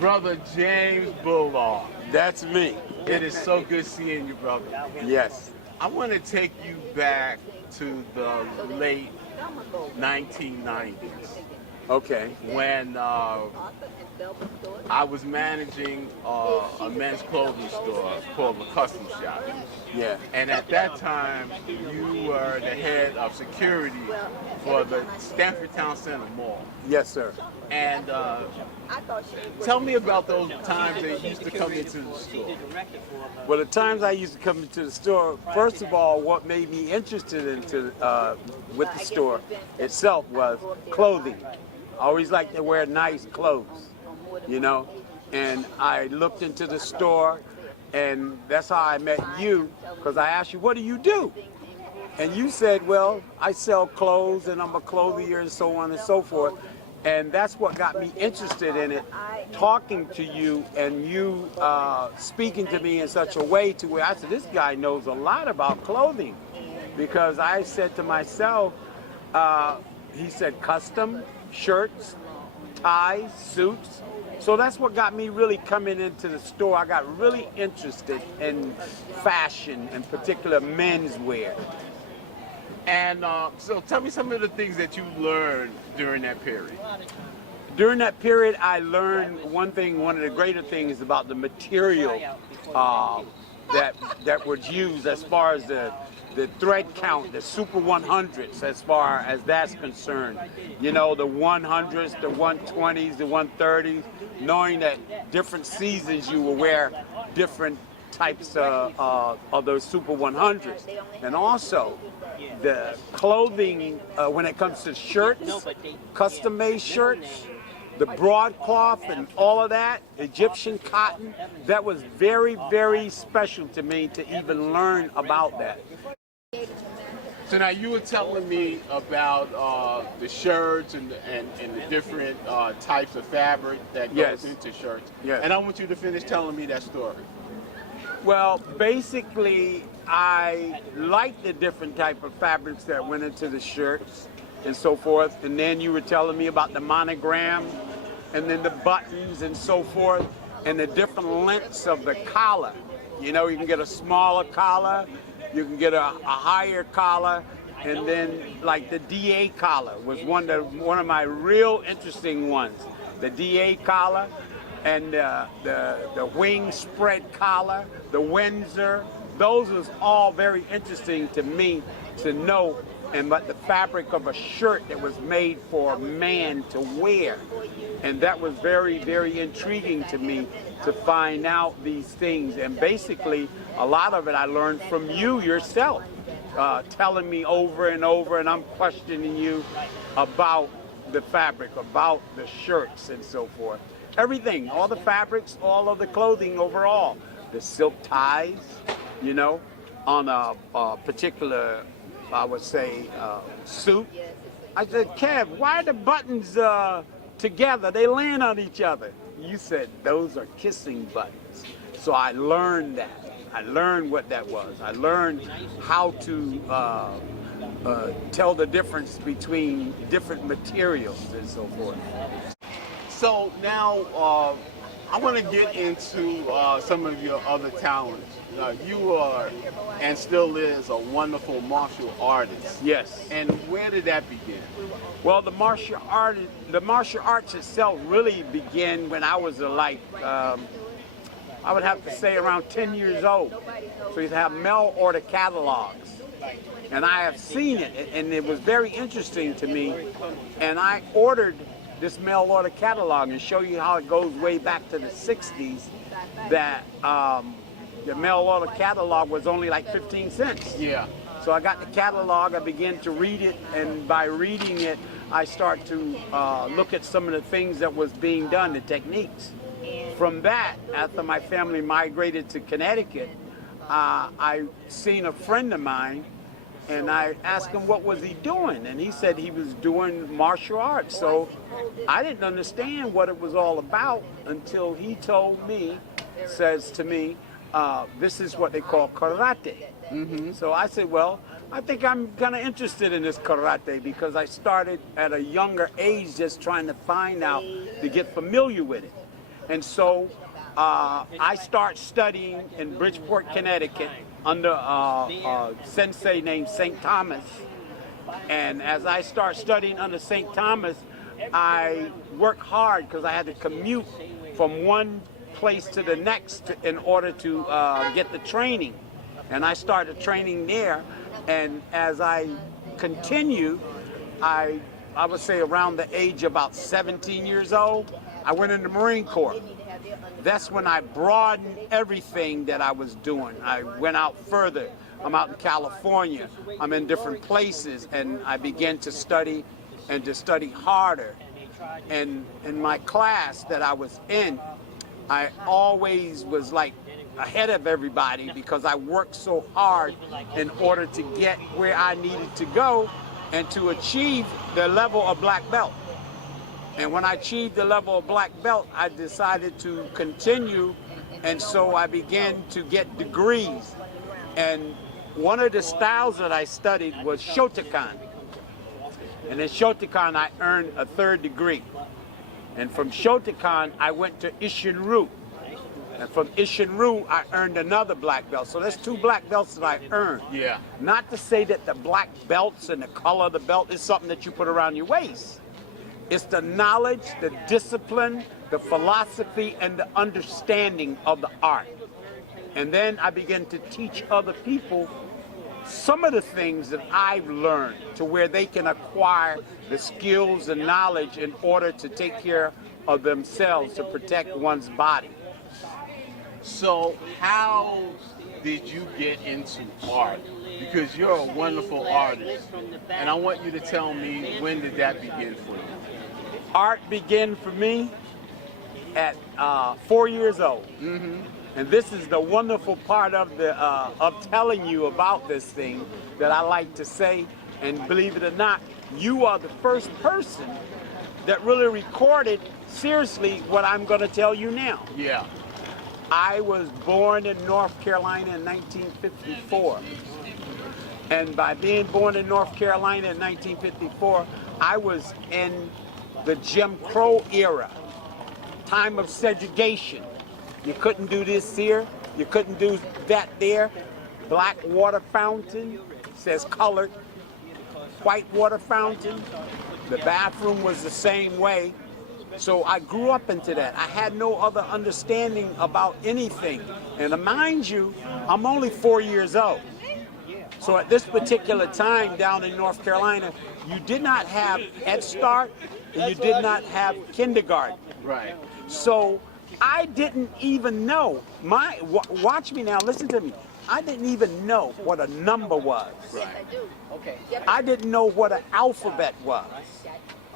Brother James Bullock. That's me. It is so good seeing you, brother. Yes. I want to take you back to the late 1990s Okay. when I was managing a men's clothing store called the Custom Shop. Yeah. And at that time, you were the head of security for the Stanford Town Center Mall. Yes, sir. And tell me about those times that you used to come into the store. Well, the times I used to come into the store, first of all, what made me interested into with the store itself was clothing. I always liked to wear nice clothes, you know. And I looked into the store, and that's how I met you, because I asked you, what do you do? And you said, well, I sell clothes, and I'm a clothier, and so on and so forth. And that's what got me interested in it, talking to you and you speaking to me in such a way to where I said, this guy knows a lot about clothing. Because I said to myself, he said custom shirts, ties, suits. So that's what got me really coming into the store. I got really interested in fashion, in particular menswear. And so tell me some of the things that you learned during that period. During that period, I learned one thing, one of the greater things about the material that was used as far as the thread count, the Super 100s as far as that's concerned. You know, the 100s, the 120s, the 130s, knowing that different seasons you will wear different types of those Super 100s. And also, the clothing, when it comes to shirts, custom-made shirts, the broadcloth and all of that, Egyptian cotton, that was very, very special to me to even learn about that. So now you were telling me about the shirts and the different types of fabric that goes into shirts. Yes. And I want you to finish telling me that story. Well, basically, I liked the different type of fabrics that went into the shirts and so forth. And then you were telling me about the monogram and then the buttons and so forth and the different lengths of the collar. You know, you can get a smaller collar, you can get a higher collar, and then like the DA collar was one of my real interesting ones. The DA collar and the wing spread collar, the Windsor, those was all very interesting to me to know, and but the fabric of a shirt that was made for a man to wear. And that was very, very intriguing to me to find out these things. And basically, a lot of it I learned from you yourself, telling me over and over, and I'm questioning you about the fabric, about the shirts and so forth. Everything, all the fabrics, all of the clothing overall. The silk ties, you know, on a particular, I would say, suit. I said, Kev, why are the buttons together? They land on each other. You said, those are kissing buttons. So I learned that. I learned what that was. I learned how to tell the difference between different materials and so forth. So now I want to get into some of your other talents. You are, and still is, a wonderful martial artist. Yes. And where did that begin? Well, the martial arts itself really began when I was like, I would have to say around 10 years old. So you have mail order catalogs. And I have seen it, and it was very interesting to me. And I ordered this mail order catalog and show you how it goes way back to the 60s, that the mail order catalog was only like 15 cents. Yeah. So I got the catalog, I began to read it, and by reading it, I start to look at some of the things that was being done, the techniques. From that, after my family migrated to Connecticut, I seen a friend of mine, and I asked him what was he doing, and he said he was doing martial arts. So I didn't understand what it was all about until he told me, says to me, this is what they call karate. Mm-hmm. So I said, well, I think I'm kind of interested in this karate because I started at a younger age just trying to find out, to get familiar with it. And so I start studying in Bridgeport, Connecticut under a sensei named St. Thomas. And as I start studying under St. Thomas, I work hard because I had to commute from one place to the next in order to get the training. And I started training there. And as I continue, I would say around the age of about 17 years old, I went in the Marine Corps. That's when I broadened everything that I was doing. I went out further. I'm out in California. I'm in different places, and I began to study and to study harder. And in my class that I was in, I always was like ahead of everybody because I worked so hard in order to get where I needed to go and to achieve the level of black belt. And when I achieved the level of black belt, I decided to continue, and so I began to get degrees. And one of the styles that I studied was Shotokan. And in Shotokan, I earned a 3rd degree. And from Shotokan, I went to Ishinryu. And from Ishinryu, I earned another black belt. So that's 2 black belts that I earned. Yeah. Not to say that the black belts and the color of the belt is something that you put around your waist. It's the knowledge, the discipline, the philosophy, and the understanding of the art. And then I began to teach other people some of the things that I've learned to where they can acquire the skills and knowledge in order to take care of themselves, to protect one's body. So how did you get into art? Because you're a wonderful artist. And I want you to tell me, when did that begin for you? Art began for me at 4 years old. Mm-hmm. And this is the wonderful part of telling you about this thing that I like to say. And believe it or not, you are the first person that really recorded seriously what I'm going to tell you now. Yeah. I was born in North Carolina in 1954. And by being born in North Carolina in 1954, I was in the Jim Crow era, time of segregation. You couldn't do this here, you couldn't do that there. Black water fountain, says colored. White water fountain, the bathroom was the same way. So I grew up into that. I had no other understanding about anything. And mind you, I'm only 4 years old. So at this particular time down in North Carolina, you did not have Head Start and you did not have kindergarten. Right. So I didn't even know, watch me now, listen to me. I didn't even know what a number was. Right. I didn't know what an alphabet was.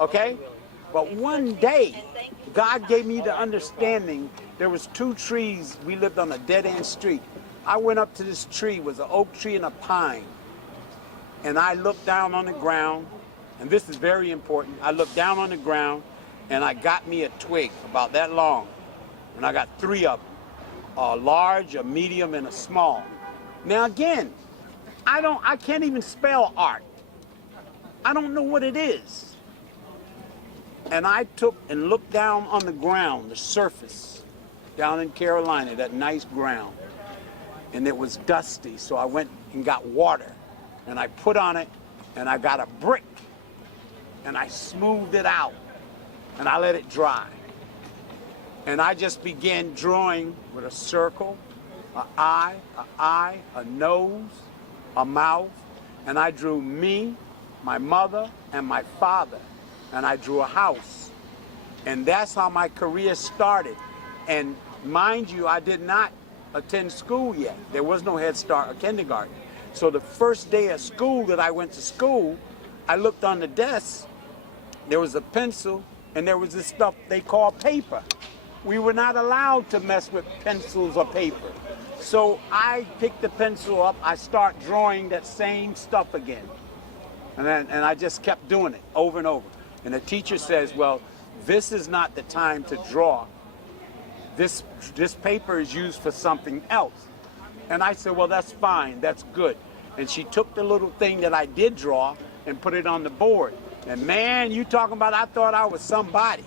Okay? But one day, God gave me the understanding. There was 2 trees. We lived on a dead-end street. I went up to this tree. It was an oak tree and a pine. And I looked down on the ground, and this is very important. I looked down on the ground, and I got me a twig about that long. And I got 3 of them, a large, a medium, and a small. Now again, I can't even spell art. I don't know what it is. And I took and looked down on the ground, the surface, down in Carolina, that nice ground. And it was dusty, so I went and got water. And I put on it, and I got a brick. And I smoothed it out, and I let it dry. And I just began drawing with a circle, an eye, a nose, a mouth. And I drew me, my mother, and my father. And I drew a house. And that's how my career started. And mind you, I did not attend school yet. There was no Head Start or kindergarten. So the first day of school that I went to school, I looked on the desk, there was a pencil, and there was this stuff they call paper. We were not allowed to mess with pencils or paper. So I picked the pencil up, I start drawing that same stuff again. And I just kept doing it over and over. And the teacher says, well, this is not the time to draw. This paper is used for something else. And I said, well, that's fine, that's good. And she took the little thing that I did draw and put it on the board. And man, you talking about, I thought I was somebody.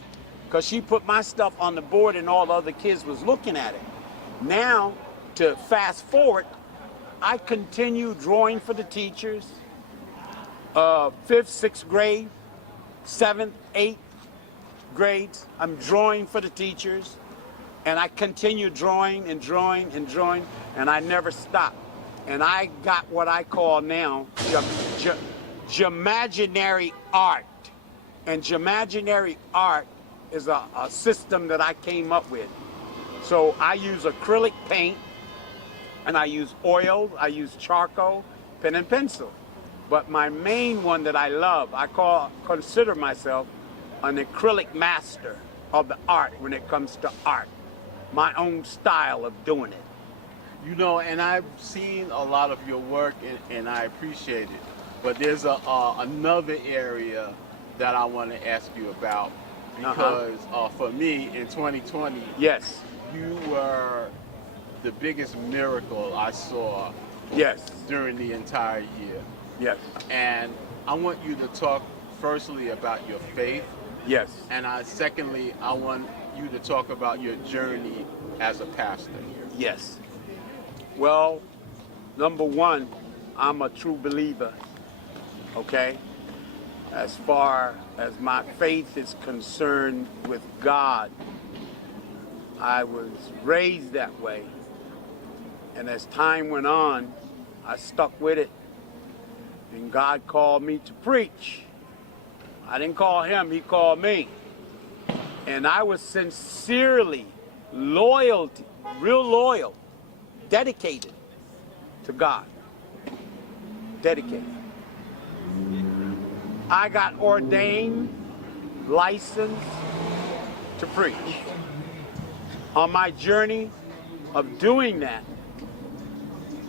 because she put my stuff on the board and all the other kids was looking at it. Now, to fast forward, I continue drawing for the teachers, 5th, 6th grade, 7th, 8th grades. I'm drawing for the teachers, and I continue drawing and drawing and drawing, and I never stop. And I got what I call now Imaginary art. And imaginary art is a system that I came up with. So I use acrylic paint, and I use oil, I use charcoal, pen and pencil. But my main one that I love, consider myself an acrylic master of the art when it comes to art. My own style of doing it. You know, and I've seen a lot of your work, and I appreciate it. But there's another area that I want to ask you about, because for me in 2020, yes, you were the biggest miracle I saw. Yes. During the entire year. Yes. And I want you to talk firstly about your faith. Yes. And secondly, I want you to talk about your journey as a pastor. Yes. Well, number one, I'm a true believer, okay? As far as my faith is concerned with God, I was raised that way. And as time went on, I stuck with it. And God called me to preach. I didn't call him, he called me. And I was sincerely real loyal, dedicated to God. Dedicated. I got ordained, licensed to preach. On my journey of doing that,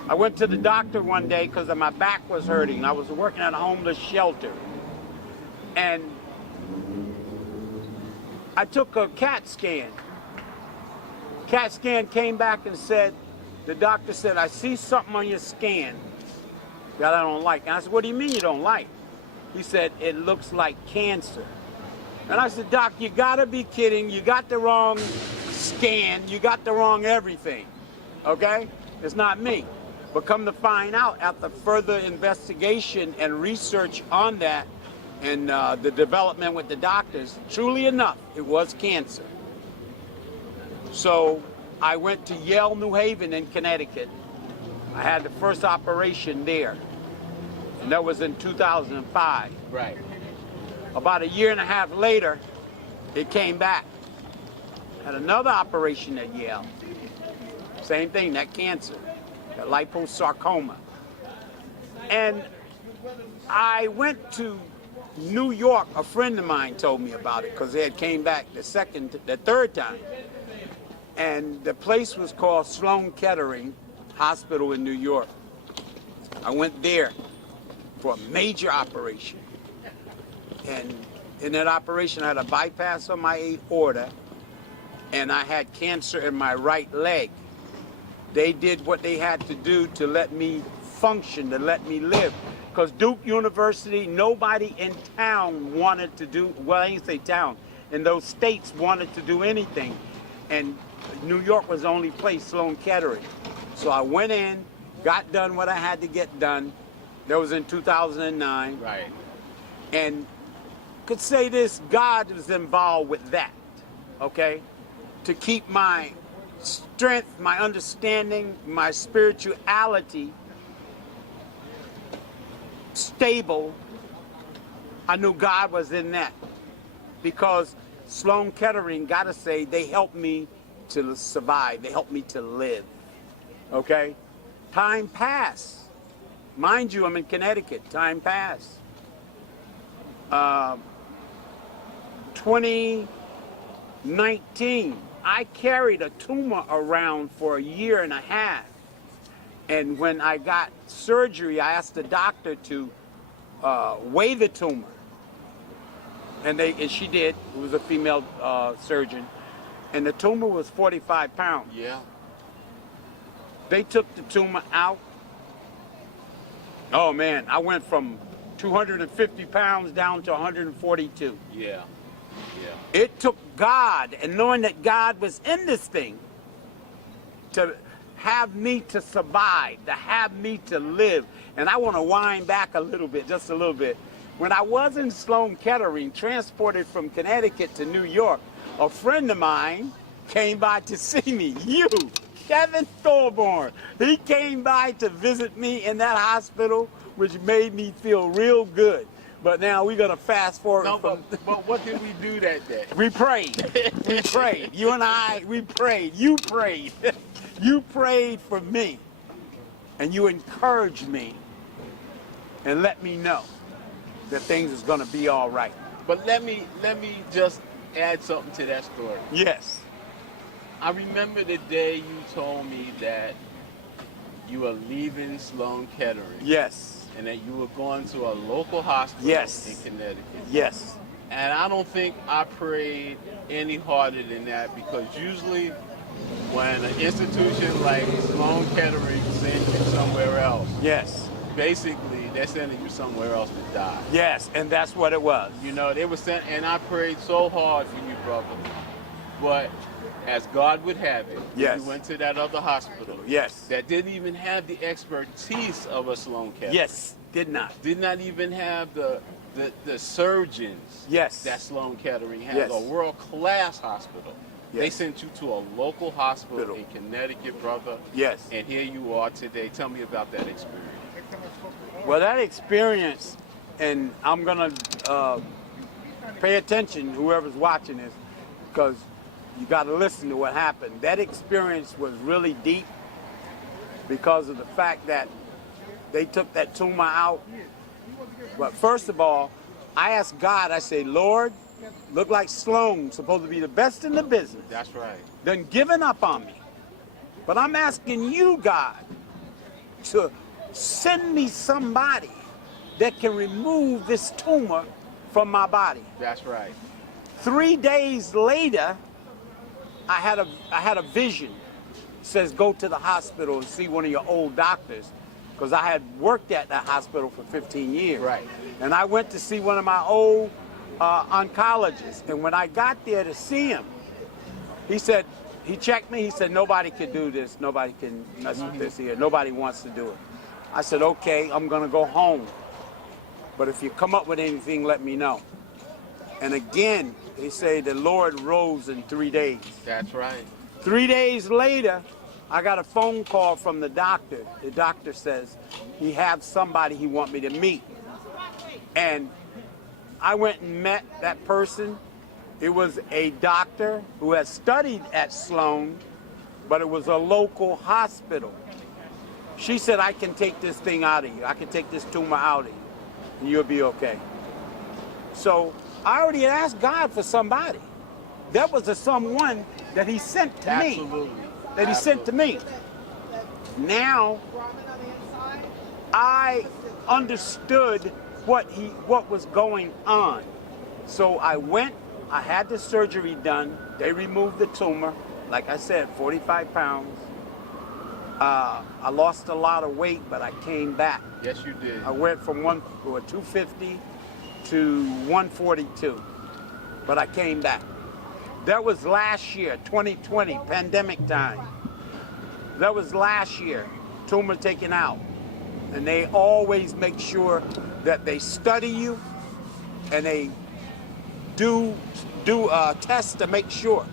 I went to the doctor one day because my back was hurting. I was working at a homeless shelter. And I took a CAT scan. CAT scan came back and said, the doctor said, I see something on your scan that I don't like. And I said, what do you mean you don't like? He said, it looks like cancer. And I said, Doc, you gotta be kidding. You got the wrong scan. You got the wrong everything. Okay? It's not me. But come to find out, after further investigation and research on that and the development with the doctors, truly enough, it was cancer. So I went to Yale, New Haven in Connecticut. I had the first operation there. And that was in 2005. Right. About a year and a half later, it came back. Had another operation at Yale. Same thing, that cancer. Liposarcoma. And I went to New York. A friend of mine told me about it because they had came back the third time. And the place was called Sloan Kettering Hospital in New York. I went there for a major operation. And in that operation, I had a bypass on my aorta, and I had cancer in my right leg. They did what they had to do to let me function, to let me live. Because Duke University, nobody in town wanted to do, well, I didn't say town, in those states wanted to do anything. And New York was the only place, Sloan Kettering. So I went in, got done what I had to get done. That was in 2009. Right. And could say this, God was involved with that, okay? To keep my strength, my understanding, my spirituality stable. I knew God was in that, because Sloan Kettering, gotta say, they helped me to survive. They helped me to live, okay? Time passed. Mind you, I'm in Connecticut. Time passed. 2019, I carried a tumor around for a year and a half. And when I got surgery, I asked the doctor to weigh the tumor. And she did. It was a female surgeon. And the tumor was 45 pounds. Yeah. They took the tumor out. Oh man, I went from 250 pounds down to 142. Yeah. Yeah. It took God and knowing that God was in this thing to have me to survive, to have me to live. And I want to wind back a little bit, just a little bit. When I was in Sloan Kettering, transported from Connecticut to New York, a friend of mine came by to see me. You, Kevin Thorborn. He came by to visit me in that hospital, which made me feel real good. But now we're going to fast forward. No, but what did we do that day? We prayed. We prayed. You and I, we prayed. You prayed. You prayed for me. And you encouraged me and let me know that things is going to be all right. But let me just add something to that story. Yes. I remember the day you told me that you were leaving Sloan Kettering. Yes. And that you were going to a local hospital Yes. in Connecticut. Yes. And I don't think I prayed any harder than that, because usually when an institution like Sloan Kettering sends you somewhere else, Yes. basically they're sending you somewhere else to die. Yes. And that's what it was. You know, they were sent, and I prayed so hard for you, brother. But as God would have it, Yes. you went to that other hospital. Yes. That didn't even have the expertise of a Sloan Kettering. Yes. Did not. Did not even have the surgeons. Yes. That Sloan Kettering has. Yes. A world-class hospital. Yes. They sent you to a local hospital Hospital. in Connecticut, brother. Yes. And here you are today. Tell me about that experience. Well, that experience, and I'm going to pay attention, whoever's watching this, because you got to listen to what happened. That experience was really deep because of the fact that they took that tumor out. But first of all, I asked God, I say, Lord, look like Sloan, supposed to be the best in the business, That's right. done given up on me. But I'm asking you, God, to send me somebody that can remove this tumor from my body. That's right. 3 days later, I had a vision. It says, go to the hospital and see one of your old doctors, because I had worked at that hospital for 15 years. Right. And I went to see one of my old oncologists. And when I got there to see him, he said, he checked me, he said, nobody can do this, nobody can mess with this here, nobody wants to do it. I said, okay, I'm gonna go home. But if you come up with anything, let me know. And again, they say the Lord rose in 3 days. That's right. 3 days later, I got a phone call from the doctor. The doctor says he has somebody he wants me to meet. And I went and met that person. It was a doctor who had studied at Sloan, but it was a local hospital. She said, I can take this thing out of you. I can take this tumor out of you, and you'll be okay. So I already asked God for somebody. That was a someone that he sent to me. Absolutely. That he sent to me. Now, I understood what was going on. So I went, I had the surgery done. They removed the tumor. Like I said, 45 pounds. I lost a lot of weight, but I came back. Yes, you did. I went from 250 to 142, but I came back. That was last year, 2020, pandemic time. That was last year, tumor taken out. And they always make sure that they study you and they do tests to make sure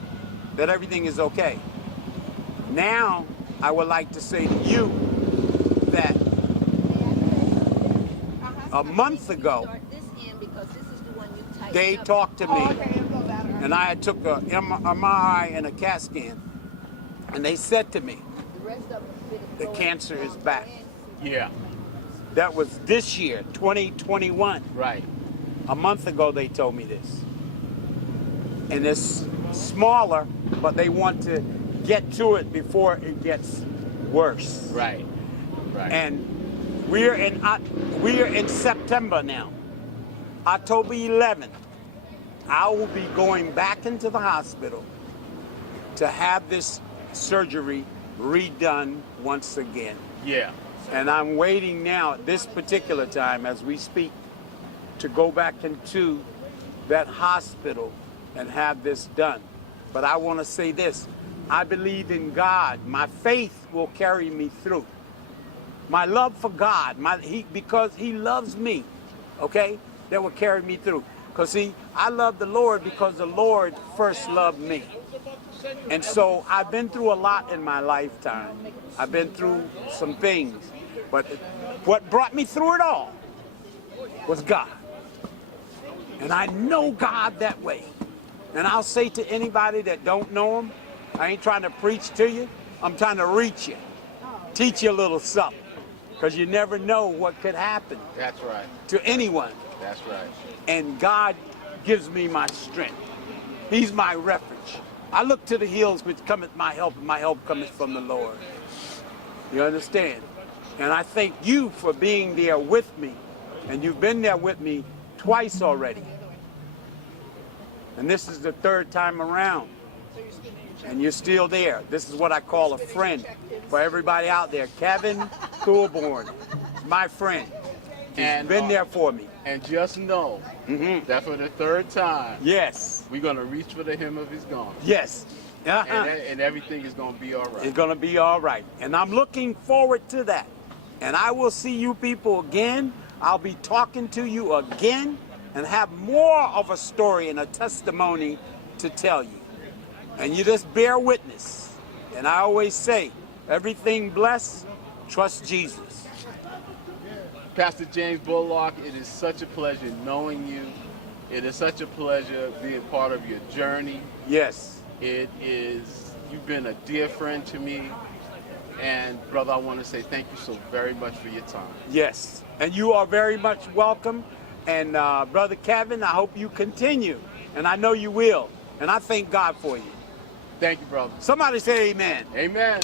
that everything is okay. Now, I would like to say to you that a month ago, they talked to me, and I took a MRI and a CAT scan, and they said to me, the cancer is back. Yeah. That was this year, 2021. Right. A month ago, they told me this. And it's smaller, but they want to get to it before it gets worse. Right. Right. And we're in September now. October 11th, I will be going back into the hospital to have this surgery redone once again. Yeah. And I'm waiting now at this particular time as we speak to go back into that hospital and have this done. But I want to say this. I believe in God. My faith will carry me through. My love for God, because he loves me, okay, that will carry me through. Because see, I love the Lord because the Lord first loved me. And so I've been through a lot in my lifetime. I've been through some things. But what brought me through it all was God. And I know God that way. And I'll say to anybody that don't know him, I ain't trying to preach to you. I'm trying to reach you. Teach you a little something. Because you never know what could happen. That's right. To anyone. That's right. And God gives me my strength. He's my refuge. I look to the hills which cometh my help, and my help cometh from the Lord. You understand? And I thank you for being there with me. And you've been there with me twice already. And this is the third time around. And you're still there. This is what I call a friend for everybody out there. Kevin Thorborn, my friend. He's been there for me. And just know that for the third time, yes, we're going to reach for the hem of his garment. Yes. And everything is going to be all right. It's going to be all right. And I'm looking forward to that. And I will see you people again. I'll be talking to you again and have more of a story and a testimony to tell you. And you just bear witness. And I always say, everything blessed, trust Jesus. Pastor James Bullock, it is such a pleasure knowing you. It is such a pleasure being part of your journey. Yes. It is, you've been a dear friend to me. And brother, I want to say thank you so very much for your time. Yes. And you are very much welcome. And Brother Kevin, I hope you continue. And I know you will. And I thank God for you. Thank you, brother. Somebody say amen. Amen.